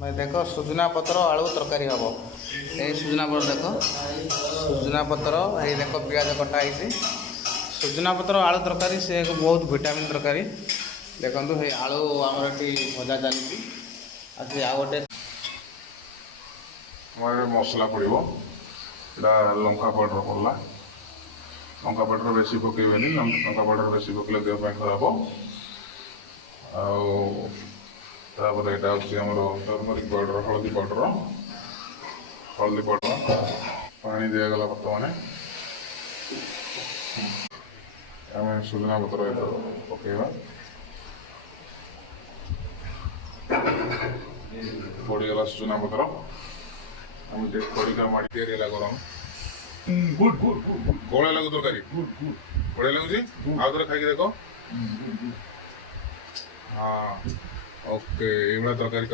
मैं देख सुजना पत्र आलू तरकारी हम ये सुजना पत्र देख सुजना पत्र ये देख पियाज कटाई सुजना पत्र आलू तरकारी से एक बहुत विटामिन तरकारी देखो ये आलू आमर भजा चली आ गोटे मसला पड़ो लंका पाउडर पड़ला लंका पाउडर बेसी पकेबेनी लंका पाउडर बेसी पकले देह खराब आपर यहाँ हूँ टर्मरिक पाउडर हल्दी पाउडर पानी दिगला बर्तमान आम सुजना पत्र पकेबा पड़गला सुजना पत्र आम खड़िका माटी गरम बड़े लगू तरकारी बड़े लगुच आउ थे खाई देख हाँ ओके ये तरकारी